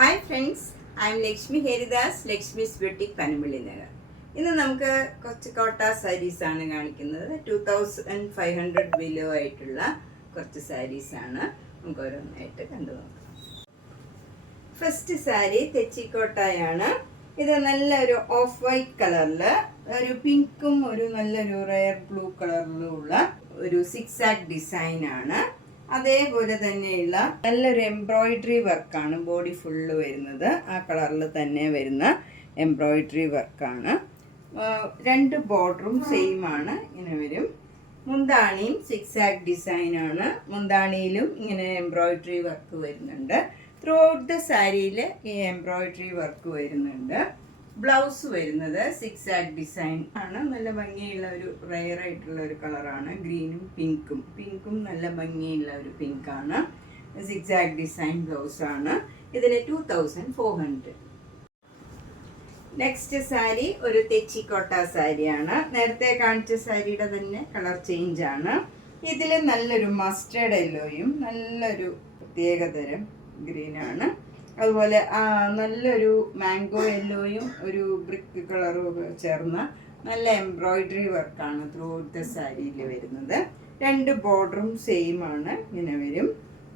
Hi friends, I M Lakshmi Haridas, Lakshmi's beauty Panampilly Nagar. ഇന്ന് നമുക്ക് കുറച്ച് കോട്ട സാരീസാണ് കാണിക്കുന്നത്. 2500 ബിലോ ആയിട്ടുള്ള കുറച്ച് സാരീസാണ്. നമുക്ക് ഓരോന്നായിട്ട് കണ്ടു നോക്കാം. ഫസ്റ്റ് സാരി തെച്ചിക്കോട്ടയാണ്. ഇത് നല്ലൊരു ഓഫ് വൈറ്റ് കളറിൽ ഒരു പിങ്കും ഒരു നല്ലൊരു റയർ ബ്ലൂ കളറിലും ഉള്ള ഒരു സിക്സാക് ഡിസൈനാണ്. അതേപോലെ തന്നെയുള്ള നല്ലൊരു എംബ്രോയിഡറി വർക്കാണ്. ബോഡി ഫുള്ള് വരുന്നത് ആ കളറിൽ തന്നെ വരുന്ന എംബ്രോയിഡറി വർക്കാണ്. രണ്ട് ബോർഡറും സെയിം ആണ്, ഇങ്ങനെ വരും. മുന്താണിയും സിക്സാക് ഡിസൈനാണ്. മുന്താണിയിലും ഇങ്ങനെ എംബ്രോയിഡറി വർക്ക് വരുന്നുണ്ട്. ത്രൂ ഔട്ട് ദ സാരിയിൽ ഈ എംബ്രോയിഡറി വർക്ക് വരുന്നുണ്ട്. ബ്ലൗസ് വരുന്നത് സിക്സാക് ഡിസൈൻ ആണ്. നല്ല ഭംഗിയുള്ള ഒരു റയർ ആയിട്ടുള്ള ഒരു കളറാണ്. ഗ്രീനും പിങ്കും നല്ല ഭംഗിയുള്ള ഒരു പിങ്കാണ്. Zigzag design ബ്ലൗസാണ്. ഇതിന് 2400. നെക്സ്റ്റ് സാരി ഒരു തെച്ചിക്കോട്ട സാരിയാണ്. നേരത്തെ കാണിച്ച സാരിയുടെ തന്നെ കളർ ചേഞ്ച് ആണ്. ഇതിൽ നല്ലൊരു മസ്റ്റേർഡ് യെല്ലോയും നല്ലൊരു പ്രത്യേകതരം ഗ്രീനാണ്. അതുപോലെ നല്ലൊരു മാംഗോ യെല്ലോയും ഒരു ബ്രിക്ക് കളറും ചേർന്ന നല്ല എംബ്രോയിഡറി വർക്കാണ് ത്രൂ ഔട്ട് ദ സാരിയിൽ വരുന്നത്. രണ്ട് ബോർഡറും സെയിം ആണ്, ഇങ്ങനെ വരും.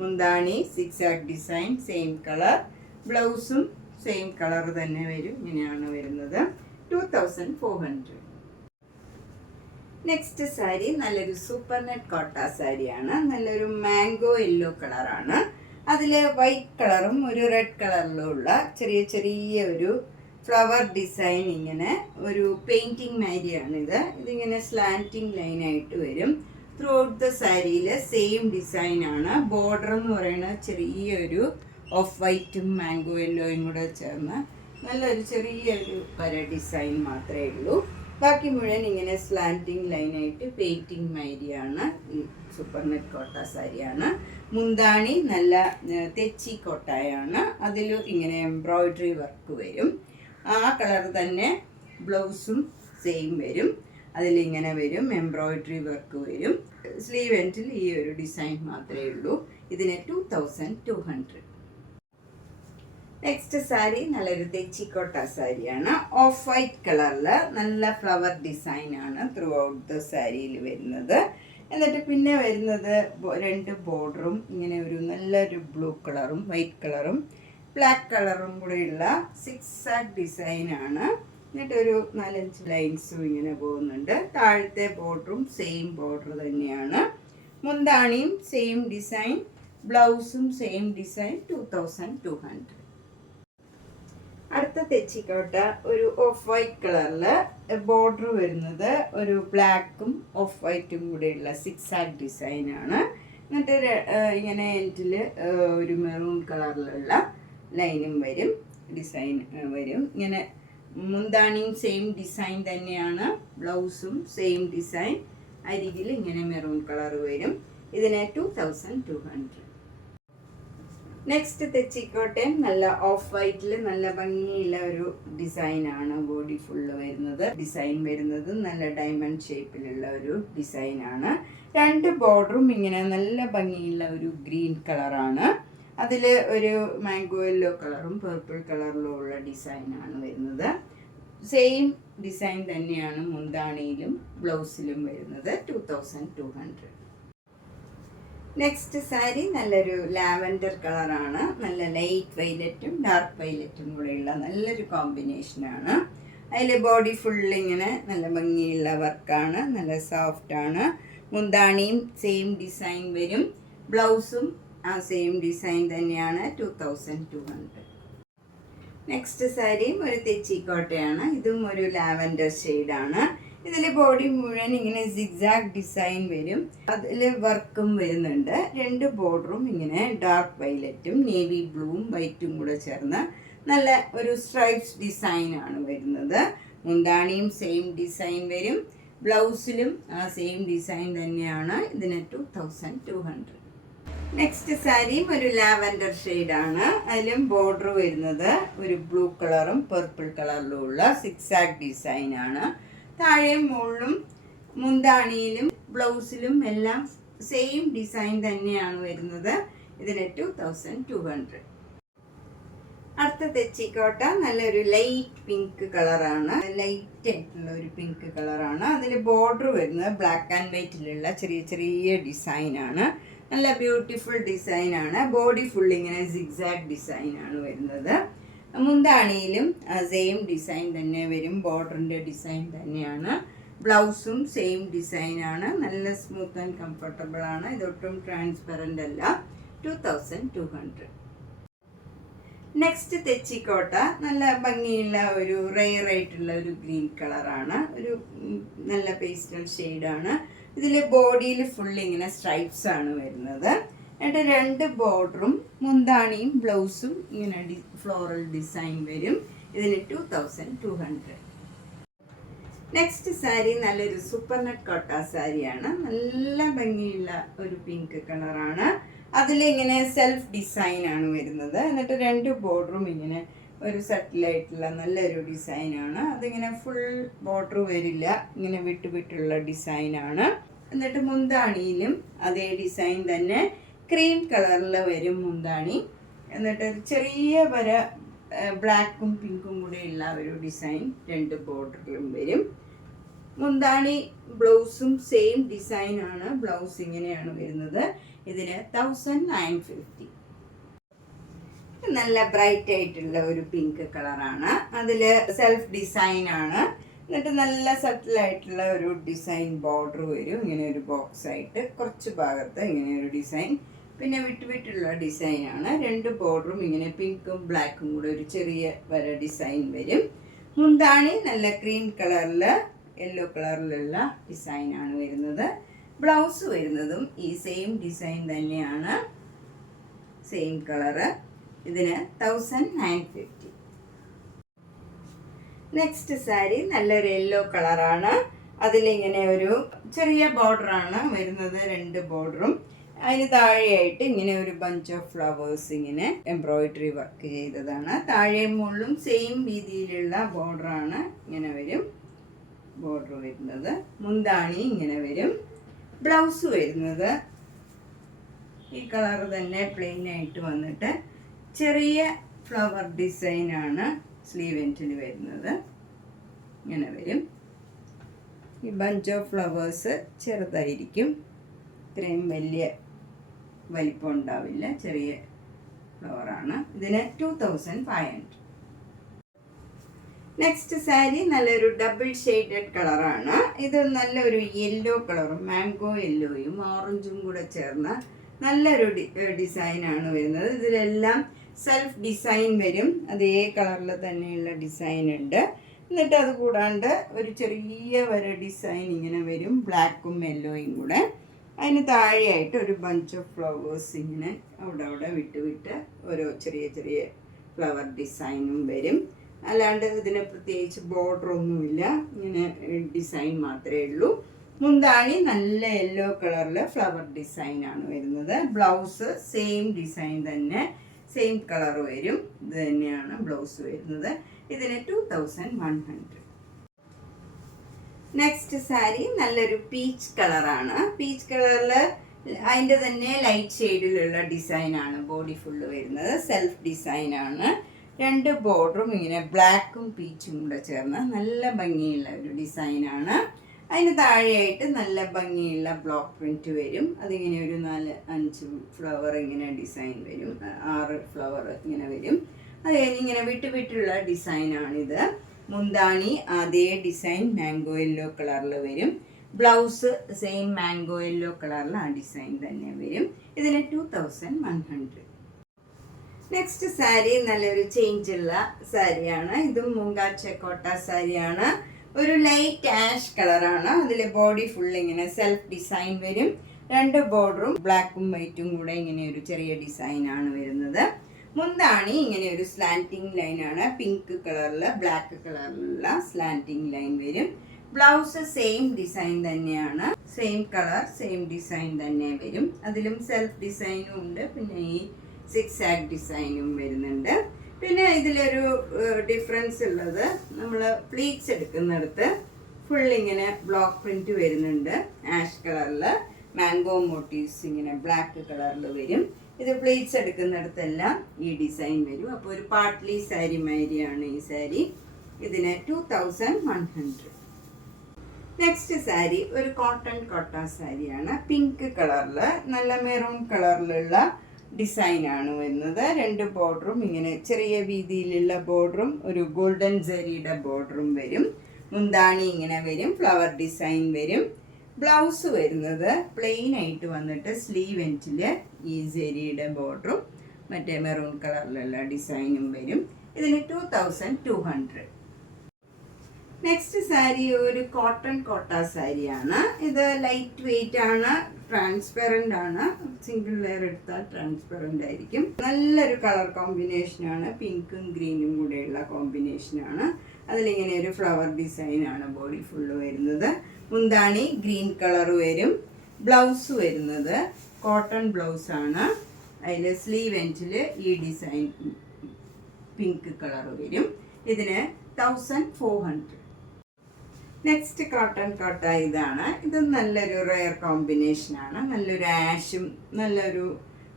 മുന്താണി സിക്സാക് ഡിസൈൻ സെയിം കളർ, ബ്ലൗസും സെയിം കളർ തന്നെ വരും. ഇങ്ങനെയാണ് വരുന്നത്. 2400. നെക്സ്റ്റ് സാരി നല്ലൊരു സൂപ്പർ നെറ്റ് കോട്ട സാരിയാണ്. നല്ലൊരു മാംഗോ യെല്ലോ കളറാണ്. അതിൽ വൈറ്റ് കളറും ഒരു റെഡ് കളറിലുള്ള ചെറിയ ഒരു ഫ്ലവർ ഡിസൈൻ, ഇങ്ങനെ ഒരു പെയിൻറ്റിങ് മാരിയാണിത്. ഇതിങ്ങനെ സ്ലാൻറ്റിങ് ലൈനായിട്ട് വരും. ത്രൂ ഔട്ട് ദ സാരിയിൽ സെയിം ഡിസൈനാണ്. ബോർഡർ എന്ന് പറയുന്നത് ചെറിയൊരു ഓഫ് വൈറ്റും മാംഗോ യെല്ലോയും കൂടെ ചേർന്ന് നല്ലൊരു ചെറിയൊരു വര ഡിസൈൻ മാത്രമേ ഉള്ളൂ. ബാക്കി മുഴുവൻ ഇങ്ങനെ സ്ലാൻറ്റിങ് ലൈനായിട്ട് പെയിൻറ്റിങ് മാരിയാണ്. ഈ സൂപ്പർ നെറ്റ് കോട്ട സാരിയാണ്. മുന്താണി നല്ല തെച്ചി കോട്ടയാണ്. അതിൽ ഇങ്ങനെ എംബ്രോയിഡറി വർക്ക് വരും. ആ കളർ തന്നെ ബ്ലൗസും സെയിം വരും. അതിലിങ്ങനെ വരും, എംബ്രോയിഡറി വർക്ക് വരും. സ്ലീവ് എൻഡിൽ ഈ ഒരു ഡിസൈൻ മാത്രമേ ഉള്ളൂ. ഇതിന് 2200. നെക്സ്റ്റ് സാരി നല്ലൊരു തെച്ചിക്കോട്ട സാരിയാണ്. ഓഫ് വൈറ്റ് കളറിൽ നല്ല ഫ്ലവർ ഡിസൈനാണ് ത്രൂ ഔട്ട് ദ സാരിയിൽ വരുന്നത്. എന്നിട്ട് പിന്നെ വരുന്നത് രണ്ട് ബോർഡറും ഇങ്ങനെ ഒരു നല്ലൊരു ബ്ലൂ കളറും വൈറ്റ് കളറും ബ്ലാക്ക് കളറും കൂടെയുള്ള സിക്സാക് ഡിസൈനാണ്. എന്നിട്ടൊരു 4-5 ലൈൻസും ഇങ്ങനെ പോകുന്നുണ്ട്. താഴത്തെ ബോർഡറും സെയിം ബോർഡർ തന്നെയാണ്. മുന്താണിയും സെയിം ഡിസൈൻ, ബ്ലൗസും സെയിം ഡിസൈൻ. 2200. അടുത്ത തെച്ചിക്കോട്ട ഒരു ഓഫ് വൈറ്റ് കളറിൽ ബോർഡർ വരുന്നത് ഒരു ബ്ലാക്കും ഓഫ് വൈറ്റും കൂടെയുള്ള സിക്സാക് ഡിസൈനാണ്. എന്നിട്ട് ഇങ്ങനെ എൻഡിൽ ഒരു മെറൂൺ കളറിലുള്ള ലൈനും വരും, ഡിസൈൻ വരും. ഇങ്ങനെ മുന്താണിയും സെയിം ഡിസൈൻ തന്നെയാണ്, ബ്ലൗസും സെയിം ഡിസൈൻ. അരികിൽ ഇങ്ങനെ മെറൂൺ കളർ വരും. ഇതിന് 2200. നെക്സ്റ്റ് തെച്ചിക്കോട്ടയും നല്ല ഓഫ് വൈറ്റിൽ നല്ല ഭംഗിയുള്ള ഒരു ഡിസൈനാണ്. ബോഡി ഫുള്ള് വരുന്നത് ഡിസൈൻ വരുന്നത് നല്ല ഡയമണ്ട് ഷേപ്പിലുള്ള ഒരു ഡിസൈനാണ്. രണ്ട് ബോർഡറും ഇങ്ങനെ നല്ല ഭംഗിയുള്ള ഒരു ഗ്രീൻ കളറാണ്. അതിൽ ഒരു മാംഗോ യെല്ലോ കളറും പർപ്പിൾ കളറിലും ഉള്ള ഡിസൈനാണ് വരുന്നത്. സെയിം ഡിസൈൻ തന്നെയാണ് മുന്താണിയിലും ബ്ലൗസിലും വരുന്നത്. 2200. നെക്സ്റ്റ് സാരി നല്ലൊരു ലാവൻഡർ കളറാണ്. നല്ല ലൈറ്റ് വൈലറ്റും ഡാർക്ക് വൈലറ്റും കൂടെയുള്ള നല്ലൊരു കോമ്പിനേഷനാണ്. അതിൽ ബോഡി ഫുള്ള് ഇങ്ങനെ നല്ല ഭംഗിയുള്ള വർക്കാണ്, നല്ല സോഫ്റ്റാണ്. മുന്താണിയും സെയിം ഡിസൈൻ വരും, ബ്ലൗസും ആ സെയിം ഡിസൈൻ തന്നെയാണ്. 2200. നെക്സ്റ്റ് സാരിയും ഒരു തെച്ചിക്കോട്ടയാണ്. ഇതും ഒരു ലാവൻഡർ ഷെയ്ഡാണ്. ഇതിൽ ബോഡി മുഴുവൻ ഇങ്ങനെ സിഗ്സാക് ഡിസൈൻ വരും. അതിൽ വർക്കും വരുന്നുണ്ട്. രണ്ട് ബോർഡറും ഇങ്ങനെ ഡാർക്ക് വൈലറ്റും നേവി ബ്ലൂവും വൈറ്റും കൂടെ ചേർന്ന് നല്ല ഒരു സ്ട്രൈപ്സ് ഡിസൈനാണ് വരുന്നത്. മുന്താണിയും സെയിം ഡിസൈൻ വരും, ബ്ലൗസിലും ആ സെയിം ഡിസൈൻ തന്നെയാണ്. ഇതിന് 2200. നെക്സ്റ്റ് സാരിയും ഒരു ലാവൻഡർ ഷെയ്ഡാണ്. അതിലും ബോർഡർ വരുന്നത് ഒരു ബ്ലൂ കളറും പർപ്പിൾ കളറിലും ഉള്ള സിക്സാക് ഡിസൈനാണ്. താഴെയും മുകളിലും മുന്താണിയിലും ബ്ലൗസിലും എല്ലാം സെയിം ഡിസൈൻ തന്നെയാണ് വരുന്നത്. ഇതിന് 2200. അടുത്ത തെച്ചിക്കോട്ട നല്ലൊരു ലൈറ്റ് പിങ്ക് കളറാണ്, ലൈറ്റ് ആയിട്ടുള്ള ഒരു പിങ്ക് കളറാണ്. അതിൽ ബോർഡർ വരുന്നത് ബ്ലാക്ക് ആൻഡ് വൈറ്റിലുള്ള ചെറിയ ചെറിയ ഡിസൈനാണ്. നല്ല ബ്യൂട്ടിഫുൾ ഡിസൈനാണ്. ബോഡി ഫുൾ ഇങ്ങനെ സിഗ്സാഗ് ഡിസൈനാണ് വരുന്നത്. മുന്താണിയിലും സെയിം ഡിസൈൻ തന്നെ വരും, ബോർഡറിൻ്റെ ഡിസൈൻ തന്നെയാണ്. ബ്ലൗസും സെയിം ഡിസൈനാണ്. നല്ല സ്മൂത്ത് ആൻഡ് കംഫർട്ടബിൾ ആണ്. ഇതൊട്ടും ട്രാൻസ്പെറൻ്റ് അല്ല. 2200. നെക്സ്റ്റ് തെച്ചിക്കോട്ട നല്ല ഭംഗിയുള്ള ഒരു റെയർ ആയിട്ടുള്ള ഒരു ഗ്രീൻ കളറാണ്. ഒരു നല്ല പേസ്റ്റൽ ഷെയ്ഡാണ്. ഇതിൽ ബോഡിയിൽ ഫുൾ ഇങ്ങനെ സ്ട്രൈപ്സ് ആണ് വരുന്നത്. എന്നിട്ട് 2 ബോർഡറും മുന്താണിയും ബ്ലൗസും ഇങ്ങനെ ഫ്ലോറൽ ഡിസൈൻ വരും. ഇതിന് 2200. നെക്സ്റ്റ് സാരി നല്ലൊരു സൂപ്പർ നെറ്റ് കോട്ട സാരിയാണ്. നല്ല ഭംഗിയുള്ള ഒരു പിങ്ക് കളറാണ്. അതിലിങ്ങനെ സെൽഫ് ഡിസൈൻ ആണ് വരുന്നത്. എന്നിട്ട് 2 ബോർഡറും ഇങ്ങനെ ഒരു സെറ്റിലായിട്ടുള്ള നല്ലൊരു ഡിസൈനാണ്. അതിങ്ങനെ ഫുൾ ബോർഡർ വരില്ല, ഇങ്ങനെ വിട്ടുള്ള ഡിസൈനാണ്. എന്നിട്ട് മുന്താണിയിലും അതേ ഡിസൈൻ തന്നെ ക്രീം കളറിൽ വരും മുന്താണി. എന്നിട്ട് ഒരു ചെറിയ വര ബ്ലാക്കും പിങ്കും കൂടെ ഉള്ള ഒരു ഡിസൈൻ 2 ബോർഡറിലും വരും. മുന്താണി ബ്ലൗസും സെയിം ഡിസൈനാണ്. ബ്ലൗസ് ഇങ്ങനെയാണ് വരുന്നത്. ഇതിന് 1950. നല്ല ബ്രൈറ്റ് ആയിട്ടുള്ള ഒരു പിങ്ക് കളറാണ്. അതിൽ സെൽഫ് ഡിസൈൻ ആണ്. എന്നിട്ട് നല്ല സട്ടിലായിട്ടുള്ള ഒരു ഡിസൈൻ ബോർഡർ വരും. ഇങ്ങനെ ഒരു ബോക്സ് ആയിട്ട് കുറച്ച് ഭാഗത്ത് ഇങ്ങനെ ഒരു ഡിസൈൻ, പിന്നെ വിട്ടുള്ള ഡിസൈനാണ്. 2 ബോർഡറും ഇങ്ങനെ പിങ്കും ബ്ലാക്കും കൂടെ ഒരു ചെറിയ വര ഡിസൈൻ വരും. മുന്താണി നല്ല ക്രീം കളറിൽ യെല്ലോ കളറിലുള്ള ഡിസൈനാണ് വരുന്നത്. ബ്ലൗസ് വരുന്നതും ഈ സെയിം ഡിസൈൻ തന്നെയാണ്, സെയിം കളറ്. ഇതിന് 1950. നെക്സ്റ്റ് സാരി നല്ലൊരു യെല്ലോ കളറാണ്. അതിലിങ്ങനെ ഒരു ചെറിയ ബോർഡറാണ് വരുന്നത്, 2 ബോർഡറും. അതിന് താഴെയായിട്ട് ഇങ്ങനെ ഒരു ബഞ്ച് ഓഫ് ഫ്ലവേഴ്സ് ഇങ്ങനെ എംബ്രോയിഡറി വർക്ക് ചെയ്തതാണ്. താഴെയും മുകളിലും സെയിം രീതിയിലുള്ള ബോർഡറാണ് ഇങ്ങനെ വരും. ബോർഡർ വരുന്നത് മുന്താണി ഇങ്ങനെ വരും. ബ്ലൗസ് വരുന്നത് ഈ കളർ തന്നെ പ്ലെയിൻ ആയിട്ട് വന്നിട്ട് ചെറിയ ഫ്ലവർ ഡിസൈനാണ് സ്ലീവ് എൻഡിൽ വരുന്നത്. ഇങ്ങനെ വരും. ഈ ബഞ്ച് ഓഫ് ഫ്ലവേഴ്സ് ചെറുതായിരിക്കും, ഇത്രയും വലിയ വലിപ്പം ഉണ്ടാവില്ല, ചെറിയ ഫ്ലവറാണ്. ഇതിന് 2500. നെക്സ്റ്റ് സാരി നല്ലൊരു ഡബിൾ ഷെയ്ഡഡ് കളറാണ്. ഇത് നല്ലൊരു യെല്ലോ കളറും മാംഗോ യെല്ലോയും ഓറഞ്ചും കൂടെ ചേർന്ന നല്ലൊരു ഡിസൈനാണ് വരുന്നത്. ഇതിലെല്ലാം സെൽഫ് ഡിസൈൻ വരും. അതേ കളറിൽ തന്നെയുള്ള ഡിസൈൻ ഉണ്ട്. എന്നിട്ട് അത് കൂടാണ്ട് ഒരു ചെറിയ വര ഡിസൈൻ ഇങ്ങനെ വരും, ബ്ലാക്കും യെല്ലോയും കൂടെ. അതിന് താഴെയായിട്ട് ഒരു ബഞ്ച് ഓഫ് ഫ്ലവേഴ്സ് ഇങ്ങനെ അവിടെ വിട്ട് ഓരോ ചെറിയ ഫ്ലവർ ഡിസൈനും വരും. അല്ലാണ്ട് ഇതിന് പ്രത്യേകിച്ച് ബോർഡർ ഒന്നുമില്ല, ഇങ്ങനെ ഡിസൈൻ മാത്രമേ ഉള്ളൂ. മുന്താണി നല്ല യെല്ലോ കളറിൽ ഫ്ലവർ ഡിസൈനാണ് വരുന്നത്. ബ്ലൗസ് സെയിം ഡിസൈൻ തന്നെ, സെയിം കളർ വരും. ഇത് തന്നെയാണ് ബ്ലൗസ് വരുന്നത്. ഇതിന് 2100. നെക്സ്റ്റ് സാരി നല്ലൊരു പീച്ച് കളറാണ്. പീച്ച് കളറിൽ അതിൻ്റെ തന്നെ ലൈറ്റ് ഷെയ്ഡിലുള്ള ഡിസൈനാണ് ബോഡി ഫുള്ള് വരുന്നത്. സെൽഫ് ഡിസൈനാണ്. 2 ബോർഡറും ഇങ്ങനെ ബ്ലാക്കും പീച്ചും കൂടെ ചേർന്ന നല്ല ഭംഗിയുള്ള ഒരു ഡിസൈനാണ്. അതിന് താഴെയായിട്ട് നല്ല ഭംഗിയുള്ള ബ്ലോക്ക് പ്രിൻറ്റ് വരും. അതിങ്ങനെ ഒരു 4-5 ഫ്ലവർ ഇങ്ങനെ ഡിസൈൻ വരും, 6 ഫ്ലവർ ഇങ്ങനെ വരും. അത് കഴിഞ്ഞ് ഇങ്ങനെ വിട്ടുള്ള ഡിസൈനാണിത്. മുന്താണി അതേ ഡിസൈൻ മാംഗോ യെല്ലോ കളറിൽ വരും. ബ്ലൗസ് സെയിം മാംഗോ യെല്ലോ കളറിൽ ആ ഡിസൈൻ തന്നെ വരും. ഇതിന് 2100. നെക്സ്റ്റ് സാരി നല്ലൊരു ചേഞ്ചുള്ള സാരിയാണ്. ഇതും മൂങ്കാച്ച കോട്ട സാരിയാണ്. ഒരു ലൈറ്റ് ആഷ് കളറാണ്. അതിൽ ബോഡി ഫുൾ ഇങ്ങനെ സെൽഫ് ഡിസൈൻ വരും. 2 ബോർഡറും ബ്ലാക്കും വൈറ്റും കൂടെ ഇങ്ങനെ ഒരു ചെറിയ ഡിസൈനാണ് വരുന്നത്. മുന്താണി ഇങ്ങനെ ഒരു സ്ലാൻറ്റിങ് ലൈനാണ്, പിങ്ക് കളറിൽ ബ്ലാക്ക് കളറിലുള്ള സ്ലാൻറ്റിങ് ലൈൻ വരും. ബ്ലൗസ് സെയിം ഡിസൈൻ തന്നെയാണ്, സെയിം കളർ സെയിം ഡിസൈൻ തന്നെ വരും. അതിലും സെൽഫ് ഡിസൈനും ഉണ്ട്, പിന്നെ ഈ സിക്സാഗ് ഡിസൈനും വരുന്നുണ്ട്. പിന്നെ ഇതിലൊരു ഡിഫറൻസ് ഉള്ളത്, നമ്മൾ പ്ലീറ്റ്സ് എടുക്കുന്നിടത്ത് ഫുൾ ഇങ്ങനെ ബ്ലോക്ക് പ്രിന്റ് വരുന്നുണ്ട് ആഷ് കളറിൽ. മാംഗോ മോട്ടീവ്സ് ഇങ്ങനെ ബ്ലാക്ക് കളറിൽ വരും. ഇത് പ്ലേറ്റ്സ് എടുക്കുന്നിടത്തെല്ലാം ഈ ഡിസൈൻ വരും. അപ്പോൾ ഒരു പാർട്ട്ലി സാരി മാതിരിയാണ് ഈ സാരി. ഇതിന് 2100. നെക്സ്റ്റ് സാരി ഒരു കോട്ടൺ കോട്ട സാരിയാണ്. പിങ്ക് കളറിൽ നല്ല മെറൂൺ കളറിലുള്ള ഡിസൈനാണ് വരുന്നത്. 2 ബോർഡറും ഇങ്ങനെ ചെറിയ വീതിയിലുള്ള ബോർഡറും ഒരു ഗോൾഡൻ ജരിയുടെ ബോർഡറും വരും. മുന്താണി ഇങ്ങനെ വരും, ഫ്ലവർ ഡിസൈൻ വരും. ബ്ലൗസ് വരുന്നത് പ്ലെയിൻ ആയിട്ട് വന്നിട്ട് സ്ലീവ് എൻഡിൽ ഈ ജരിയുടെ ബോർഡറും മറ്റേ മെറൂൺ കളറിലുള്ള ഡിസൈനും വരും. ഇതിന് 2200. നെക്സ്റ്റ് സാരി ഒരു കോട്ടൺ കോട്ട സാരിയാണ്. ഇത് ലൈറ്റ് വെയിറ്റ് ആണ്, ട്രാൻസ്പെറൻ്റ് ആണ്. സിംഗിൾ ലെയർ എടുത്താൽ ട്രാൻസ്പെറൻ്റ് ആയിരിക്കും. നല്ലൊരു കളർ കോമ്പിനേഷനാണ്, പിങ്കും ഗ്രീനും കൂടെയുള്ള കോമ്പിനേഷനാണ്. അതിലിങ്ങനെ ഒരു ഫ്ലവർ ഡിസൈനാണ് ബോഡി ഫുള്ള് വരുന്നത്. മുന്താണി ഗ്രീൻ കളർ വരും. ബ്ലൗസ് വരുന്നത് കോട്ടൺ ബ്ലൗസാണ്. അതിൽ സ്ലീവ് എൻഡിൽ ഈ ഡിസൈൻ പിങ്ക് കളർ വരും. ഇതിന് 1400. നെക്സ്റ്റ് കോട്ടൺ കോട്ട ഇതാണ്. ഇത് നല്ലൊരു റെയർ കോമ്പിനേഷനാണ്. നല്ലൊരു ആഷും നല്ലൊരു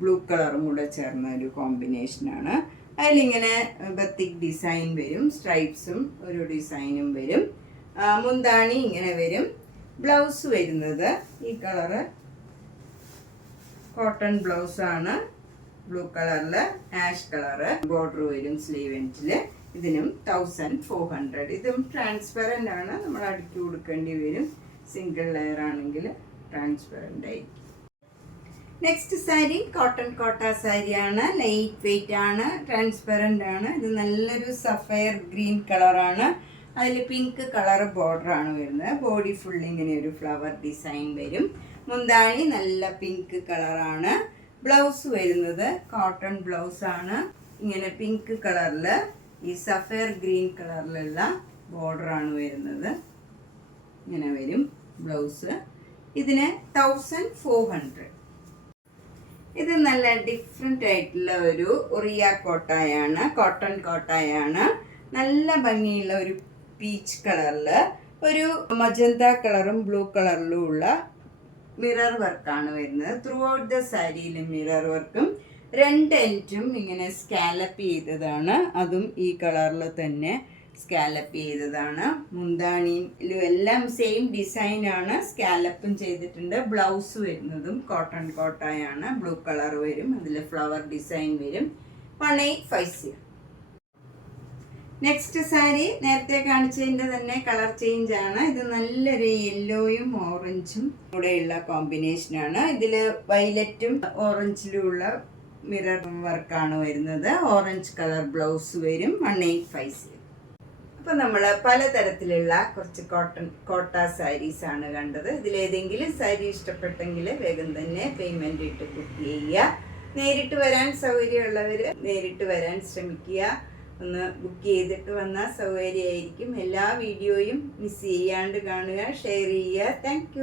ബ്ലൂ കളറും കൂടെ ചേർന്ന ഒരു കോമ്പിനേഷനാണ്. അതിലിങ്ങനെ ബത്തിക് ഡിസൈൻ വരും, സ്ട്രൈപ്സും ഒരു ഡിസൈനും വരും. മുന്താണി ഇങ്ങനെ വരും. ബ്ലൗസ് വരുന്നത് ഈ കളറ് കോട്ടൺ ബ്ലൗസാണ്. ബ്ലൂ കളറിൽ ആഷ് കളറ് ബോർഡർ വരും സ്ലീവ് എൻഡിൽ. ഇതിനും 1400. ഇതും ട്രാൻസ്പെറൻ്റ് ആണ്, നമ്മൾ അടുക്കി കൊടുക്കേണ്ടി വരും. സിംഗിൾ ലെയർ ആണെങ്കിൽ ട്രാൻസ്പെറൻ്റ് ആയിരിക്കും. നെക്സ്റ്റ് സാരി കോട്ടൺ കോട്ട സാരിയാണ്. ലൈറ്റ് വെയിറ്റ് ആണ്, ട്രാൻസ്പെറൻ്റ് ആണ്. ഇത് നല്ലൊരു സഫയർ ഗ്രീൻ കളറാണ്. അതിൽ പിങ്ക് കളർ ബോർഡറാണ് വരുന്നത്. ബോഡി ഫുൾ ഇങ്ങനെ ഒരു ഫ്ലവർ ഡിസൈൻ വരും. മുന്താണി നല്ല പിങ്ക് കളറാണ്. ബ്ലൗസ് വരുന്നത് കോട്ടൺ ബ്ലൗസാണ്. ഇങ്ങനെ പിങ്ക് കളറിൽ ഈ സഫയർ ഗ്രീൻ കളറിലുള്ള ബോർഡറാണ് വരുന്നത്. ഇങ്ങനെ വരും ബ്ലൗസ്. ഇതിന് 1400. ഇത് നല്ല ഡിഫറെൻ്റ് ആയിട്ടുള്ള ഒരു ഒറിയ കോട്ടായാണ്, കോട്ടൺ കോട്ടായാണ്. നല്ല ഭംഗിയുള്ള ഒരു പീച്ച് കളറിൽ ഒരു മജന്ത കളറും ബ്ലൂ കളറിലും ഉള്ള മിറർ വർക്കാണ് വരുന്നത്. ത്രൂ ഔട്ട് ദ സാരിയിൽ മിറർ വർക്കും 2 എൻഡും ഇങ്ങനെ സ്കാലപ്പ് ചെയ്തതാണ്. അതും ഈ കളറിൽ തന്നെ സ്കാലപ്പ് ചെയ്തതാണ്. മുന്താണിയിലും എല്ലാം സെയിം ഡിസൈനാണ്, സ്കാലപ്പും ചെയ്തിട്ടുണ്ട്. ബ്ലൗസ് വരുന്നതും കോട്ടൺ കോട്ടായാണ്. ബ്ലൂ കളർ വരും, അതിൽ ഫ്ലവർ ഡിസൈൻ വരും. 1850. നെക്സ്റ്റ് സാരി നേരത്തെ കാണിച്ചതിൻ്റെ തന്നെ കളർ ചേഞ്ച് ആണ്. ഇത് നല്ലൊരു യെല്ലോയും ഓറഞ്ചും കൂടെയുള്ള കോമ്പിനേഷനാണ്. ഇതിൽ വയലറ്റും ഓറഞ്ചിലും ഉള്ള മിറർ വർക്കാണ് വരുന്നത്. ഓറഞ്ച് കളർ ബ്ലൗസ് വരും. 1850. അപ്പോൾ നമ്മൾ പലതരത്തിലുള്ള കുറച്ച് കോട്ട സാരീസാണ് കണ്ടത്. ഇതിലേതെങ്കിലും സാരി ഇഷ്ടപ്പെട്ടെങ്കിൽ വേഗം തന്നെ പേയ്മെൻറ്റ് ഇട്ട് ബുക്ക് ചെയ്യുക. നേരിട്ട് വരാൻ സൗകര്യമുള്ളവർ നേരിട്ട് വരാൻ ശ്രമിക്കുക. ഒന്ന് ബുക്ക് ചെയ്തിട്ട് വന്നാൽ സൗകര്യമായിരിക്കും. എല്ലാ വീഡിയോയും മിസ് ചെയ്യാണ്ട് കാണുക, ഷെയർ ചെയ്യുക. താങ്ക്